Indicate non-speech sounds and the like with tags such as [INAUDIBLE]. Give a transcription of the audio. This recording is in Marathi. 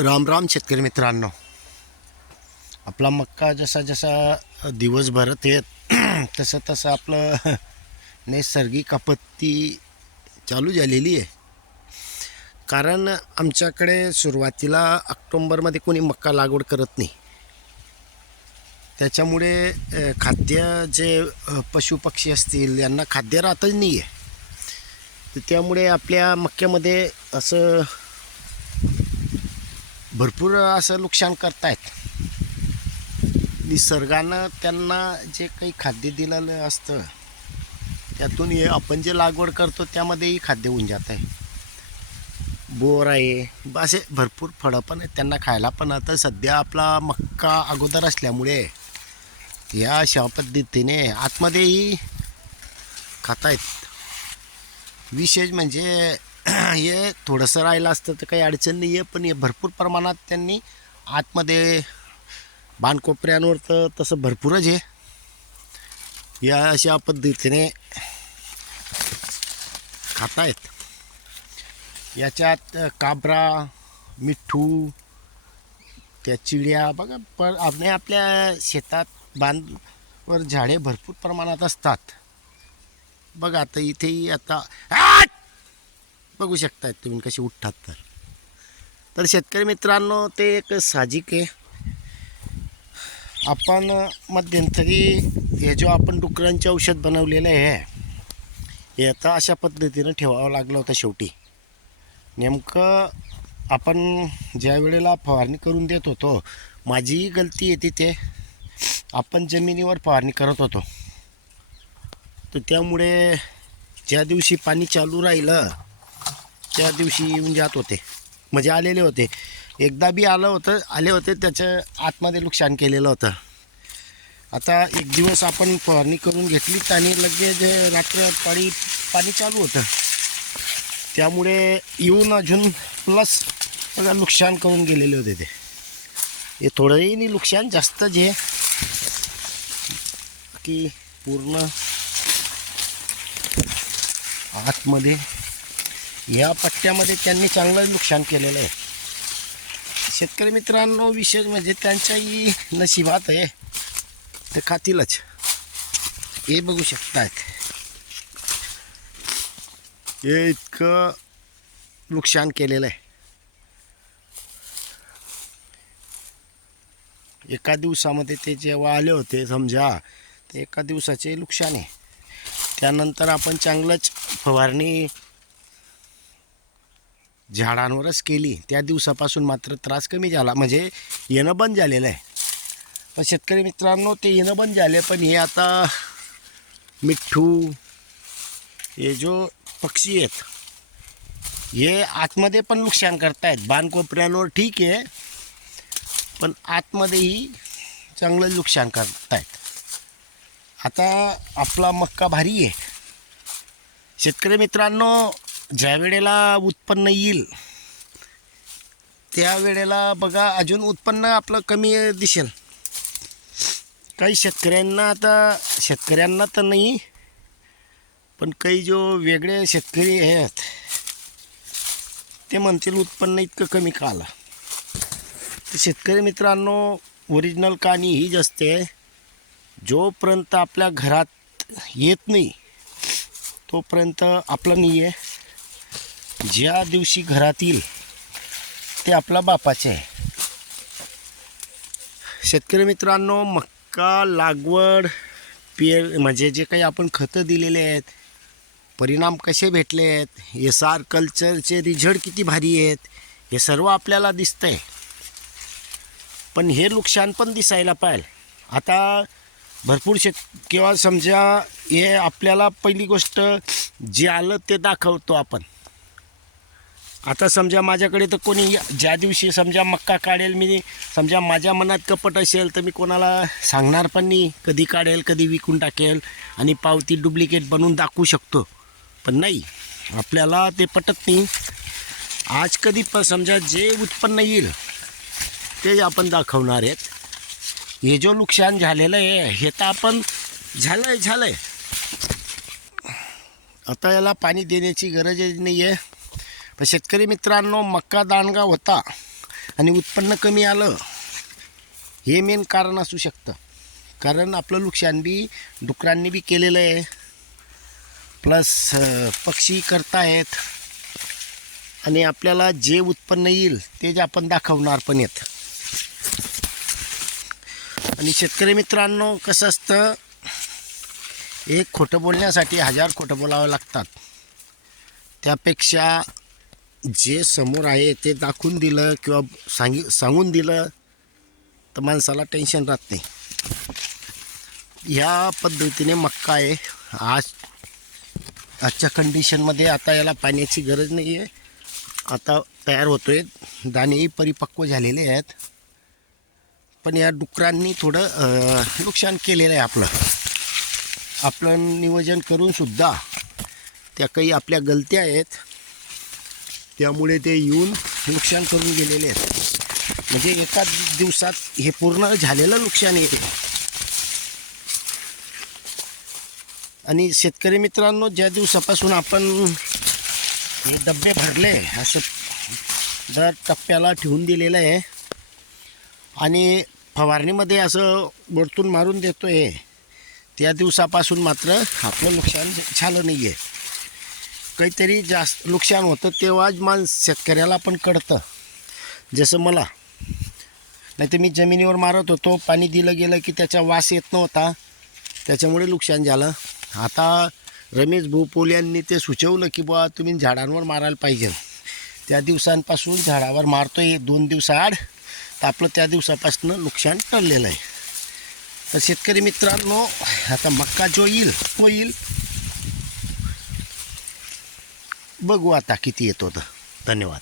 राम राम शेतकरी मित्रांनो. आपला मक्का जसा जसा दिवस भरत येत तसं तसं आपलं [LAUGHS] नैसर्गिक आपत्ती चालू झालेली आहे. कारण आमच्याकडे सुरुवातीला ऑक्टोंबरमध्ये कोणी मक्का लागवड करत नाही. त्याच्यामुळे खाद्य जे पशुपक्षी असतील यांना खाद्य राहतच नाही आहे तर त्यामुळे आपल्या मक्क्यामध्ये असं भरपूर असं नुकसान करतायत. निसर्गानं त्यांना जे काही खाद्य दिलेलं असतं त्यातून हे आपण जे लागवड करतो त्यामध्येही खाद्य होऊन जात आहे बोर आहे असे भरपूर फळं पण आहेत त्यांना खायला. पण आता सध्या आपला मक्का अगोदर असल्यामुळे या अशा पद्धतीने आतमध्येही खातायत. विशेष म्हणजे [CLEARS THROAT] हे थोडंसं राहिलं असतं तर काही अडचण नाही आहे पण हे भरपूर प्रमाणात त्यांनी आतमध्ये बाणकोपऱ्यांवर तर तसं भरपूरच आहे. या अशा पद्धतीने खातायत. याच्यात काबरा मिठ्ठू त्या चिड्या बघा पण आपले आपल्या शेतात बांधवर झाडे भरपूर प्रमाणात असतात. बघा आता इथेही आता बघू शकतायत तुम्ही कसे उठतात तर. तर शेतकरी मित्रांनो ते एक साहजिक आहे. आपण मध्यंतरी हे जो आपण डुकरांचे औषध बनवलेलं आहे हे आता अशा पद्धतीनं ठेवावं लागलं होतं शेवटी. नेमकं आपण ज्या वेळेला फवारणी करून देत होतो माझीही गलती आहे तिथे. आपण जमिनीवर फवारणी करत होतो. तर त्यामुळे ज्या दिवशी पाणी चालू राहिलं त्या दिवशी येऊन जात होते. म्हणजे आलेले होते. एकदा बी आलं होतं आले होते त्याचं आतमध्ये नुकसान केलेलं होतं. आता एक दिवस आपण फवारणी करून घेतली आणि लगेच रात्र पाणी पाणी चालू होतं. त्यामुळे येऊन अजून प्लस बघा नुकसान करून गेलेले होते ते. हे थोडंही नाही नुकसान जास्त जे की पूर्ण आतमध्ये या पट्ट्यामध्ये त्यांनी चांगलं नुकसान केलेलं आहे. शेतकरी मित्रांनो विशेष म्हणजे त्यांच्याही नशिबात आहे. ते खातीलच. हे बघू शकतात हे इतकं नुकसान केलेलं आहे. एका दिवसामध्ये ते जेव्हा आले होते समजा ते एका दिवसाचे नुकसान आहे. त्यानंतर आपण चांगलंच फवारणी झाडांवरच केली. त्या दिवसापासून मात्र त्रास कमी झाला. म्हणजे येणं बंद झालेलं आहे. पण शेतकरी मित्रांनो ते येणं बंद झाले पण हे आता मिठ्ठू हे जो पक्षी आहेत हे आतमध्ये पण नुकसान करतायत. बाणकोपऱ्यांवर ठीक आहे पण आतमध्येही चांगलं नुकसान करतायत. आता आपला मक्का भारी आहे. शेतकरी मित्रांनो ज्या वेळेला उत्पन्न येईल त्या वेळेला बघा अजून उत्पन्न आपलं कमी दिसेल. काही शेतकऱ्यांना आता शेतकऱ्यांना तर नाही पण काही जो वेगळे शेतकरी आहेत ते म्हणतील उत्पन्न इतकं कमी का आलं? तर शेतकरी मित्रांनो ओरिजिनल कहाणी हीच असते जोपर्यंत आपल्या घरात येत नाही तोपर्यंत आपलं नाही आहे ज्या दिवशी घरात येईल ते आपला बापाचे आहे. शेतकरी मित्रांनो मक्का लागवड पेर म्हणजे जे काही आपण खतं दिलेले आहेत परिणाम कसे भेटले आहेत एस आर कल्चरचे रिझल्ट किती भारी आहेत हे सर्व आपल्याला दिसतंय. पण हे नुकसान पण दिसायला पाहिजे आता भरपूर शेत किंवा समजा हे आपल्याला पहिली गोष्ट जे आलं ते दाखवतो आपण. आता समजा माझ्याकडे तर कोणी ज्या दिवशी समजा मक्का काढेल मी समजा माझ्या मनात कपट असेल तर मी कोणाला सांगणार पण नाही. कधी काढेल कधी विकून टाकेल आणि पावती डुप्लिकेट बनवून दाखवू शकतो. पण नाही आपल्याला ते पटत नाही. आज कधी पण समजा जे उत्पन्न येईल ते आपण दाखवणार आहेत. हे जो नुकसान झालेलं आहे हे तर आपण झालं आहे झालं आहे आता याला पाणी देण्याची गरजच नाही आहे पण शेतकरी मित्रांनो मक्का दांडगा होता आणि उत्पन्न कमी आलं हे मेन कारण असू शकतं. कारण आपलं नुकसान बी डुकरांनी बी केलेलं आहे. प्लस पक्षी करतायत आणि आपल्याला जे उत्पन्न येईल ते जे आपण दाखवणार पण येत आणि शेतकरी मित्रांनो कसं असतं एक खोटं बोलण्यासाठी हजार खोटं बोलावं लागतात. त्यापेक्षा जे समोर आहे ते दाखवून दिलं किंवा सांगी सांगून दिलं तर माणसाला टेन्शन राहत नाही. ह्या पद्धतीने मक्का आहे. आज आजच्या कंडिशनमध्ये आता याला पाण्याची गरज नाही आहे आता तयार होतो आहे दाणेही परिपक्व झालेले आहेत. पण या डुकरांनी थोडं नुकसान केलेलं आहे आपलं. आपलं नियोजन करूनसुद्धा त्या काही आपल्या गलत्या आहेत. त्यामुळे ते येऊन नुकसान करून गेलेले आहेत. म्हणजे एका दिवसात हे पूर्ण झालेलं नुकसान आहे आणि शेतकरी मित्रांनो ज्या दिवसापासून आपण हे डबे भरले असं दर टप्प्याला ठेवून दिलेलं आहे. आणि फवारणीमध्ये असं वरतून मारून देतो आहे त्या दिवसापासून मात्र आपलं नुकसान झालं नाही आहे काहीतरी जास्त नुकसान होतं तेव्हाच माणस शेतकऱ्याला पण कळतं. जसं मला. नाही तर मी जमिनीवर मारत होतो पाणी दिलं गेलं की त्याचा वास येत नव्हता. त्याच्यामुळे नुकसान झालं. आता रमेश भोपोल यांनी ते सुचवलं की बुवा तुम्ही झाडांवर मारायला पाहिजे. त्या दिवसांपासून झाडावर मारतो आहे दोन दिवसाआड तर आपलं त्या दिवसापासून नुकसान टळलेलं आहे. तर शेतकरी मित्रांनो आता मक्का जो येईल तो येईल. बघू आता किती येतो तर. धन्यवाद.